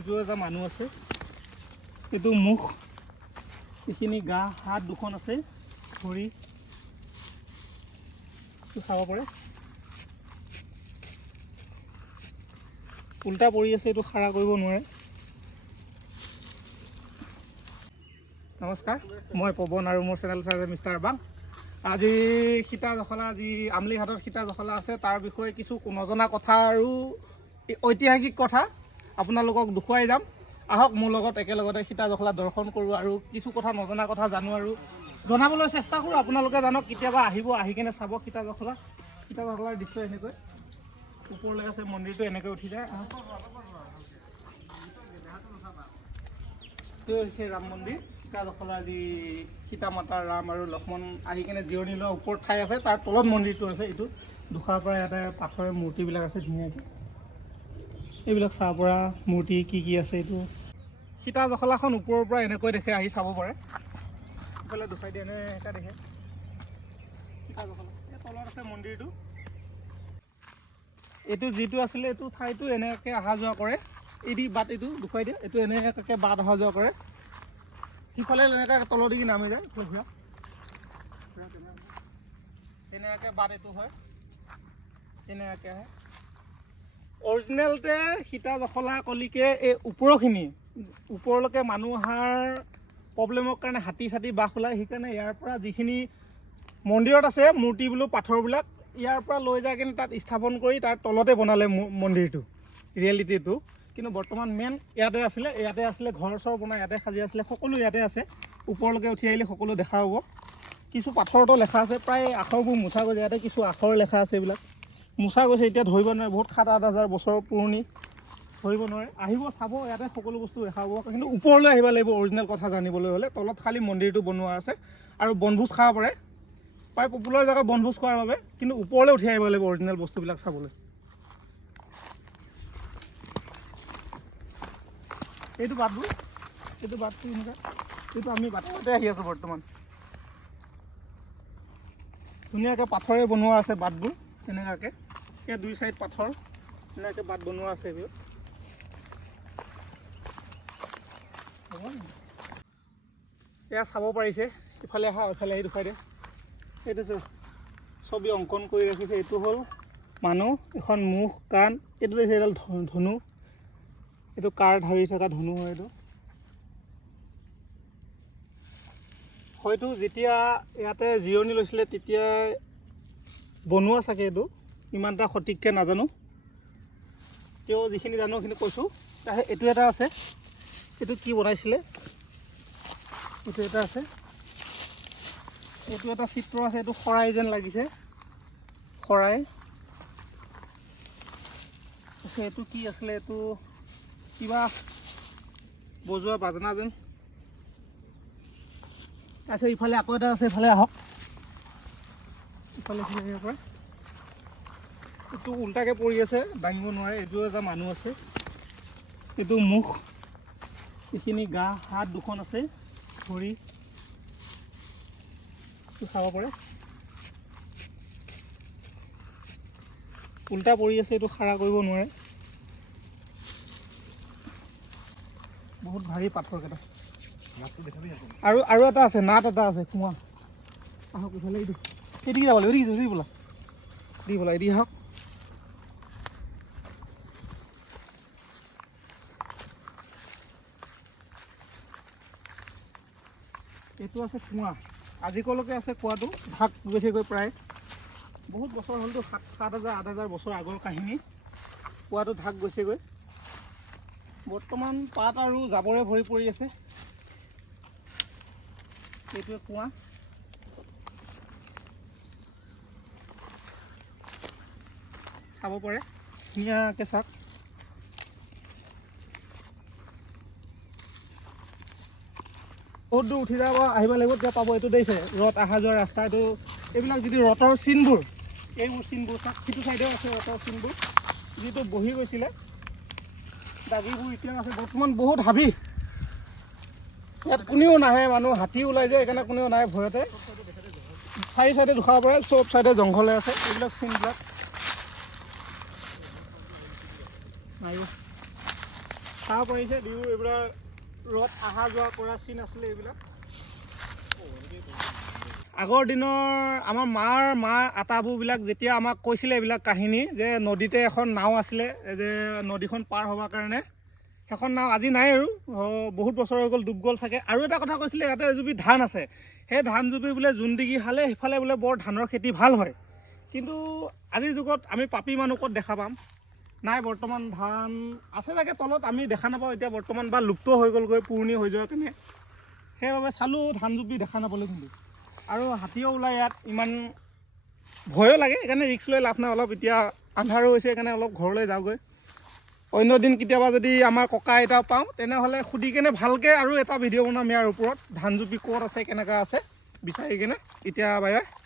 এটা মানুহ আছে, এইটো মুখ, এইখিনি গা হাত দুখন আছে, ভৰি চাব পাৰে। উল্টা পৰি আছে, এইটো খাৰা কৰিব নোৱাৰে। নমস্কাৰ, মই পৱন আৰু মোৰ চেনেল চাই মিষ্টাৰ বাং। আজি সীতা জখলা, যি আমলিঘাটত সীতা জখলা আছে তাৰ বিষয়ে কিছু নজনা কথা আৰু ঐতিহাসিক কথা আপোনালোকক দেখুৱাই যাম। আহক মোৰ লগত একেলগতে সীতা জখলা দৰ্শন কৰোঁ আৰু কিছু কথা নজনা কথা জানো আৰু জনাবলৈ চেষ্টা কৰোঁ। আপোনালোকে জানক, কেতিয়াবা আহিব, আহি কিনে চাব সীতা জখলা। সীতা জখলাৰ দৃশ্য এনেকৈ ওপৰলৈ আছে, মন্দিৰটো এনেকৈ উঠি যায়। এইটো হৈছে ৰাম মন্দিৰ। সীতা জখলাৰ যি সীতা মাতা, ৰাম আৰু লক্ষ্মণ আহি কিনে জিৰণি লোৱা ওপৰত ঠাই আছে, তাৰ তলত মন্দিৰটো আছে। এইটো দুখাৰ পৰা ইয়াতে পাথৰৰ মূৰ্তিবিলাক আছে ধুনীয়াকৈ। এইবিলাক চাব পৰা মূৰ্তি কি কি আছে। এইটো সীতা জখলাখন ওপৰৰ পৰা এনেকৈ দেখে, আহি চাব পাৰে। ইফালে দুখাই দিয়ে এনেকৈ দেখে সীতা জখলা। এই তলত আছে মন্দিৰটো। এইটো যিটো আছিলে, এইটো ঠাইটো এনেকৈ অহা যোৱা কৰে। এইদি বাট, এইটো দেখুৱাই দিয়ে, এইটো এনেকৈ বাট অহা যোৱা কৰে। সিফালে এনেকৈ তলদিগি নামি যায়, এনেকৈ বাট এইটো হয়, এনেকৈ আহে। অৰিজিনেলতে সীতা জখলা কলিকে এই ওপৰখিনি, ওপৰলৈকে মানুহ অহাৰ প্ৰব্লেমৰ কাৰণে হাতী চাতি বাস ওলায়। সেইকাৰণে ইয়াৰ পৰা যিখিনি মন্দিৰত আছে মূৰ্তি বোলো পাথৰবিলাক, ইয়াৰ পৰা লৈ যায় কিনে তাত স্থাপন কৰি তাৰ তলতে বনালে মন্দিৰটো, ৰিয়েলিটিটো। কিন্তু বৰ্তমান মেইন ইয়াতে আছিলে ঘৰ চৰ বনাই ইয়াতে সাজি আছিলে, সকলো ইয়াতে আছে। ওপৰলৈকে উঠি আহিলে সকলো দেখা হ'ব। কিছু পাথৰতো লেখা আছে, প্ৰায় আখৰবোৰ মোচা গৈছে। ইয়াতে কিছু আখৰ লেখা আছে, এইবিলাক মোচা গৈছে, এতিয়া ধৰিব নোৱাৰে। বহুত 7-8 হাজাৰ বছৰ পুৰণি, ধৰিব নোৱাৰে। আহিব, চাব, ইয়াতে সকলো বস্তু দেখা হ'ব। কিন্তু ওপৰলৈ আহিব লাগিব অৰিজিনেল কথা জানিবলৈ হ'লে। তলত খালি মন্দিৰটো বনোৱা আছে আৰু বনভোজ খাব পাৰে, প্ৰায় পপুলাৰ জেগা বনভোজ খোৱাৰ বাবে। কিন্তু ওপৰলৈ উঠি আহিব লাগিব অৰিজিনেল বস্তুবিলাক চাবলৈ। এইটো বাটটো এনেকুৱা, এইটো আমি বাটতে আহি আছোঁ বৰ্তমান। ধুনীয়াকৈ পাথৰে বনোৱা আছে বাটবোৰ, এনেকুৱাকৈ এই দুই চাইড পাথৰ, এনেকৈ বাট বনোৱা আছে। এইবোৰ এয়া চাব পাৰিছে। ইফালে আহা, ইফালে আহি দেখুৱাই দিয়ে। এইটো ছবি অংকন কৰি ৰাখিছে। এইটো হ'ল মানুহ, এখন মুখ, কাণ। এইটো হৈছে এডাল ধনু, এইটো কাৰ ধৰি থকা ধনু হয়। এইটো হয়তো যেতিয়া ইয়াতে জিৰণি লৈছিলে তেতিয়াই বনোৱা চাগে। এইটো ইমান এটা সঠিককৈ নাজানো, তেওঁ যিখিনি জানো সেইখিনি কৈছোঁ। এইটো এটা আছে, এইটো কি বনাইছিলে, এইটো এটা আছে, এইটো এটা চিত্ৰ আছে। এইটো শৰাই যেন লাগিছে, শৰাই। এইটো কি আছিলে, এইটো কিবা বজোৱা বাজনা যেন আছে। ইফালে আকৌ এটা আছে, ইফালে আহক, ইফালে আহিব পাৰে। এইটো উল্টাকৈ পৰি আছে, দাঙিব নোৱাৰে। এইটো এটা মানুহ আছে, এইটো মুখ, এইখিনি গা হাত দুখন আছে, ভৰি চাব পাৰে। উল্টা পৰি আছে, এইটো খাৰা কৰিব নোৱাৰে। বহুত ভাৰী পাথৰকেইটা। আৰু এটা আছে, নাট এটা আছে, কুঁৱা। আহক ইফালে, এইটো এদিকে যাব লাগিব, এদিকে বোলা এদিকে আহক। এইটো আছে কুঁৱা, আজিকলৈকে আছে কুঁৱাটো, ভাগ গৈছেগৈ প্ৰায়। বহুত বছৰ হ'লতো, 7-8 হাজাৰ বছৰ আগৰ কাহিনী। কুঁৱাটো ঢাক গৈছেগৈ। বৰ্তমান পাত আৰু জাবৰে ভৰি পৰি আছে। এইটোৱে কুঁৱা। চাব পাৰে ধুনীয়াকৈ, চাওক। বহুত দূৰ উঠি যাব আহিব লাগিব, তেতিয়া পাব। এইটো দেখিছে ৰথ অহা যোৱা ৰাস্তা। এইটো এইবিলাক যিটো ৰথৰ চিনবোৰ, এইবোৰ চিনবোৰ চাওক। সিটো চাইডেও আছে ৰথৰ চিনবোৰ, যিটো বহি গৈছিলে। দাগীবোৰ এতিয়াও আছে। বৰ্তমান বহুত হাবি, ইয়াত কোনেও নাহে, মানুহ হাতী ওলাই যায়, সেইকাৰণে কোনেও নাহে ভয়তে। 4 চাইডে দুখাব পাৰে, চব চাইডে জংঘলে আছে। এইবিলাক চিনবিলাক চাব চাহ পৰিছে দিও এইবিলাক ৰথ অহা যোৱা কৰা চিন আছিলে এইবিলাক আগৰ দিনৰ আমাৰ মা আটাবোৰবিলাক যেতিয়া আমাক কৈছিলে এইবিলাক কাহিনী যে নদীতে এখন নাও আছিলে যে নদীখন পাৰ হ'বৰ কাৰণে সেইখন নাও আজি নাই আৰু বহুত বছৰ হৈ গ'ল ডুব গ'ল চাগে আৰু এটা কথা কৈছিলে ইয়াতে এজুপি ধান আছে সেই ধানজুপি বোলে জোনদিগি হালে সিফালে বোলে বৰ ধানৰ খেতি ভাল হয় কিন্তু আজিৰ যুগত আমি পাপী মানুহ ক'ত দেখা পাম নাই বৰ্তমান ধান আছে চাগে তলত আমি দেখা নাপাওঁ এতিয়া বৰ্তমান বা লুপ্ত হৈ গ'লগৈ পুৰণি হৈ যোৱাৰ কাৰণে সেইবাবে চালোঁ ধানজুপি দেখা নাপালোঁ কিন্তু আৰু হাতীও ওলাই ইয়াত ইমান ভয়ো লাগে সেইকাৰণে ৰিক্স লৈ লাভ নাই অলপ এতিয়া আন্ধাৰো হৈছে সেইকাৰণে অলপ ঘৰলৈ যাওঁগৈ অন্য দিন কেতিয়াবা যদি আমাৰ ককা আইতা পাওঁ তেনেহ'লে সুধি কেনে ভালকৈ আৰু এটা ভিডিঅ' বনাম ইয়াৰ ওপৰত ধানজুপি ক'ত আছে কেনেকৈ আছে বিচাৰি কেনে এতিয়া বাই বাই